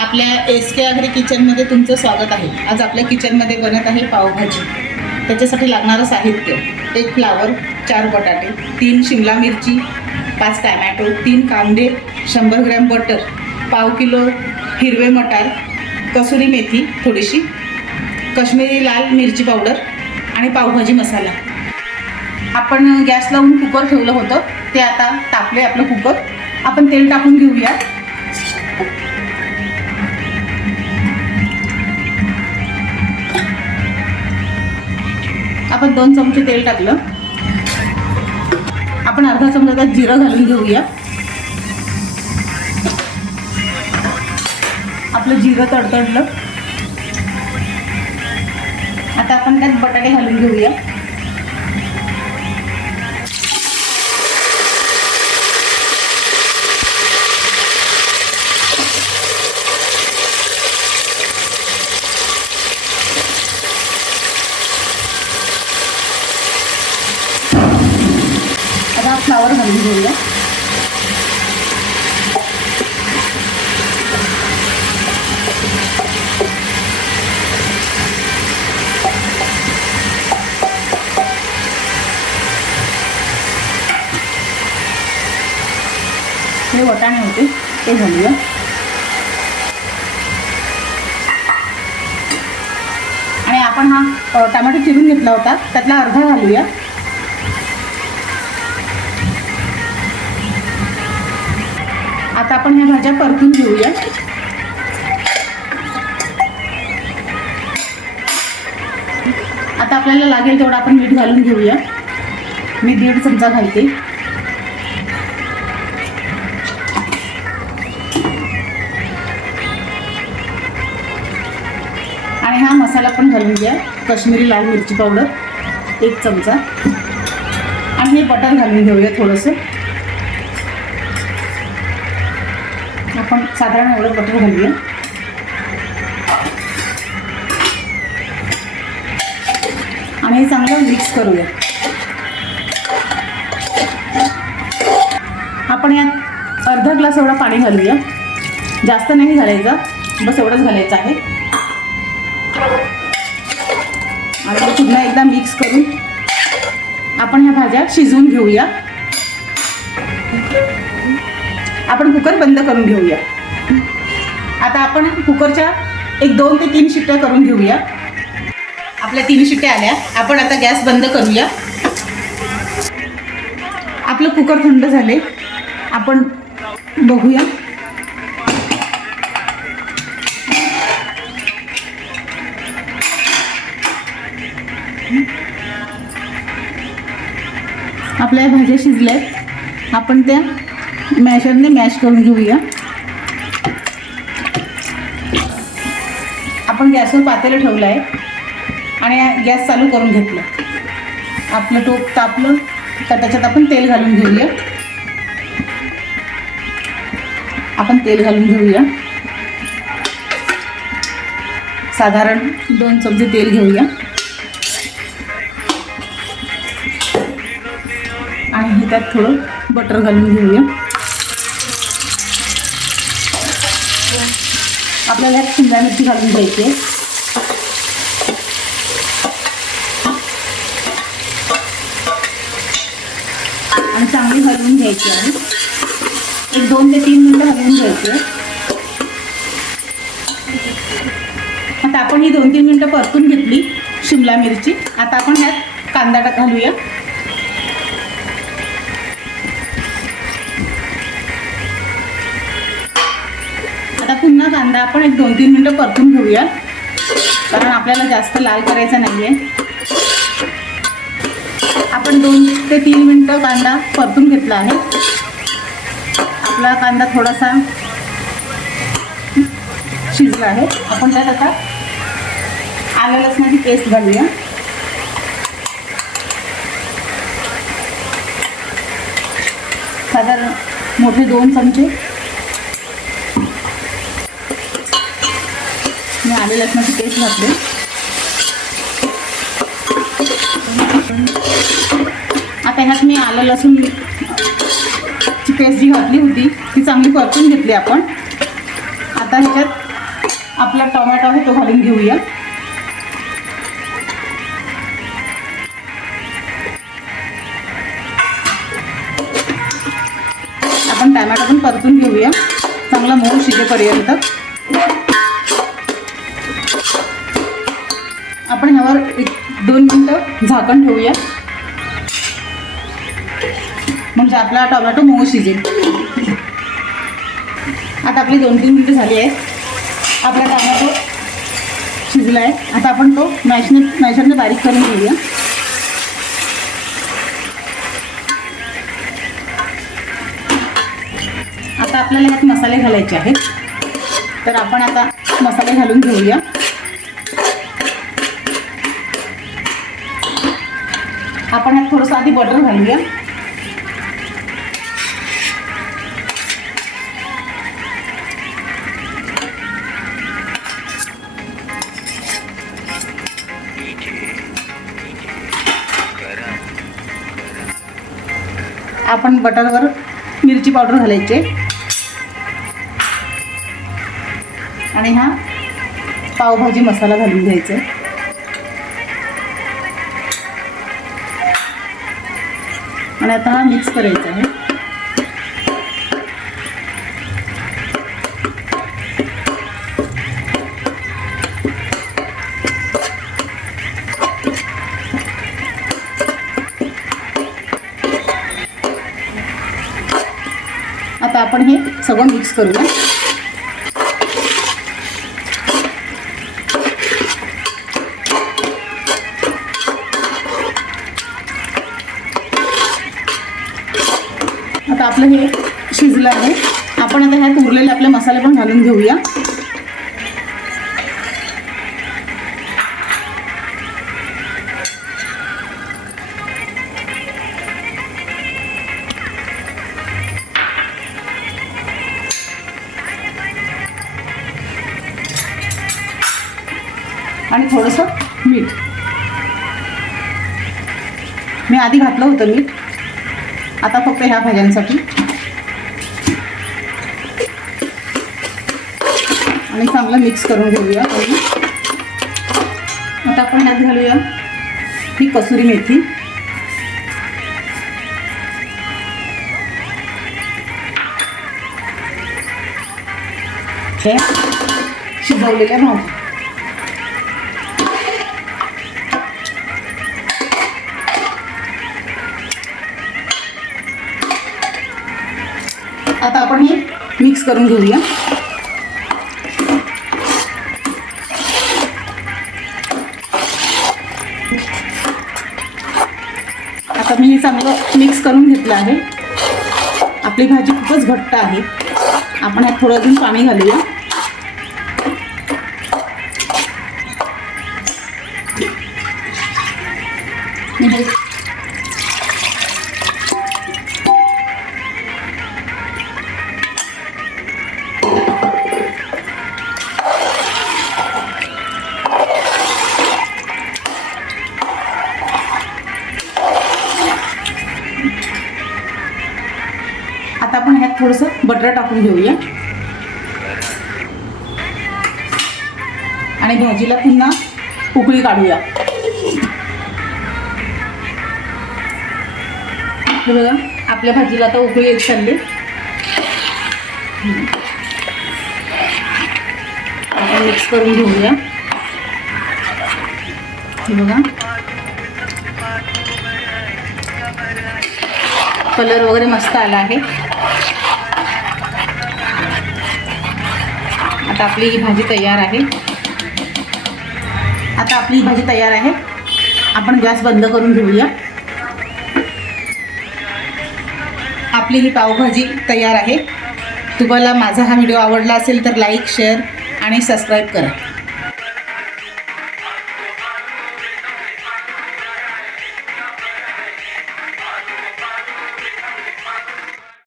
आपल्या एस के आगरी किचनमध्ये तुमचं स्वागत आहे. आज आपल्या किचनमध्ये बनत आहे पावभाजी. त्याच्यासाठी लागणारं साहित्य एक फ्लावर चार बटाटे तीन शिमला मिरची पाच टॅमॅटो तीन कांदे शंभर ग्रॅम बटर पाव किलो हिरवे मटार कसुरी मेथी थोडीशी काश्मीरी लाल मिरची पावडर आणि पावभाजी मसाला. आपण गॅस लावून कुकर ठेवलं होतं ते आता तापले आपलं कुकर. आपण तेल टाकून घेऊया. आपण दोन चमचे तेल टाकलं. आपण अर्धा चमचा त्यात जिरं घालून घेऊया. आपलं जिरं तडतडलं. आता आपण त्यात बटाटे घालून घेऊया आता फ्लावर घालून घेऊया हे वटाणे होते ते घालूया. आणि आपण हा टमाटो चिरून घेतला होता त्यातला अर्धा घालूया. आता आपण ह्या भाज्या परतून घेऊया. आता आपल्याला लागेल तेवढं आपण मीठ घालून घेऊया. मी दीड चमचा घालते. आणि हा मसाला पण घालून घ्या. कश्मीरी लाल मिरची पावडर एक चमचा. आणि हे बटर घालून घेऊया थोडंसं. आपण साधारण एवढं बटर घालूया. आणि हे चांगलं मिक्स करूया. आपण यात अर्धा ग्लास एवढा पाणी घालूया. जास्त नाही घालायचं बस एवढंच घालायचं आहे. एकदा मिक्स करून आपण ह्या भाज्या शिजवून घेऊया. आपण कुकर बंद करून घेऊया. आता आपण कुकरच्या एक दोन ते तीन शिट्ट्या करून घेऊया. आपल्या तीन शिट्ट्या आल्या. आपण आता गॅस बंद करूया. आपलं कुकर थंड झाले. आपण बघूया. आपल्या भाज्या भाज्या शिजल्यात. आपण त्या मॅशरने मॅश करून घेऊया. आपण गॅसवर पातेलं ठेवलं आहे आणि गॅस चालू करून घेतलं. आपलं टोप तापलं तर त्याच्यात आपण तेल घालून घेऊया. आपण तेल घालून घेऊया. साधारण दोन चमचे तेल घेऊया. त्यात थोडं बटर घालून घेऊया. आपल्याला यात शिमला मिरची घालून घ्यायची आहे. आणि चांगली हलवून घ्यायची आहे. एक दोन ते तीन मिनटं हलवून घ्यायची आता आपण ही दोन तीन मिनटं परतून घेतली शिमला मिरची. आता आपण ह्यात कांदा घालूया. कांदा आपण एक दोन तीन मिनटं परतून घेऊया कारण आपल्याला जास्त लाल करायचा नाही आहे आपण दोन ते तीन मिनटं कांदा परतून घेतला आहे. आपला कांदा थोडासा शिजला आहे. आपण त्यात आता आलं लसणाची पेस्ट घालूया. साधारण मोठे दोन चमचे आले लसणाची पेस्ट घातली. आता ह्यात मी आलं लसूण ची पेस्ट जी घातली होती ती चांगली परतून घेतली आपण. आता ह्याच्यात आपला टोमॅटो आहे तो घालून घेऊया. आपण टॅमॅटो पण परतून घेऊया. चांगला मऊ शिजेपर्यंत. आपण ह्यावर एक दोन मिनटं झाकण ठेवूया. म्हणजे आपला टोमॅटो मऊ शिजेल. आता आपली दोन तीन मिनटं झाली आहेत. आपला टोमॅटो शिजला आहे आता आपण तो मॅशने मॅशरने बारीक करून घेऊया. आता आपल्याला ह्यात मसाले घालायचे आहेत. तर आपण आता मसाले घालून घेऊया. आपण ह्यात थोडंसं आधी बटर घालूया. आपण बटरवर मिरची पावडर घालायचे. आणि हा पावभाजी मसाला घालून घ्यायचा आणि आता हा मिक्स करायचा आहे. आता आपण हे सगळं मिक्स करूया. आता आपलं हे शिजलं आहे. आपण आता ह्यात उरलेले आपले मसाले पण घालून घेऊया. आणि थोडंसं मीठ. मी आधी घातलं होतं मीठ. आता फक्त ह्या भाज्यांसाठी. आणि चांगलं मिक्स करून घेऊया आता आपण ह्यात घालूया ही कसुरी मेथी. हे शिजवलेल्या भाजी आता आपण हे मिक्स करून घेऊया. आता मी हे चांगलं मिक्स करून घेतलं आहे. आपली भाजी खूपच घट्ट आहे. आपण ह्यात थोडं अजून पाणी घालूया. बटर टाकून घेऊया. आणि भाजीला पुन्हा उकळी काढूया. बघा आपल्या भाजीला आता उकळी येत चालली. आपण मिक्स करून घेऊया. बघा. कलर वगैरे मस्त आला आहे. आता आपली ही भाजी तयार आहे. आता आपली ही भाजी तयार आहे. आपण गॅस बंद करून घेऊया. आपली ही पावभाजी तयार आहे. तुम्हाला माझा हा व्हिडिओ आवडला असेल तर लाईक शेअर आणि सबस्क्राईब करा.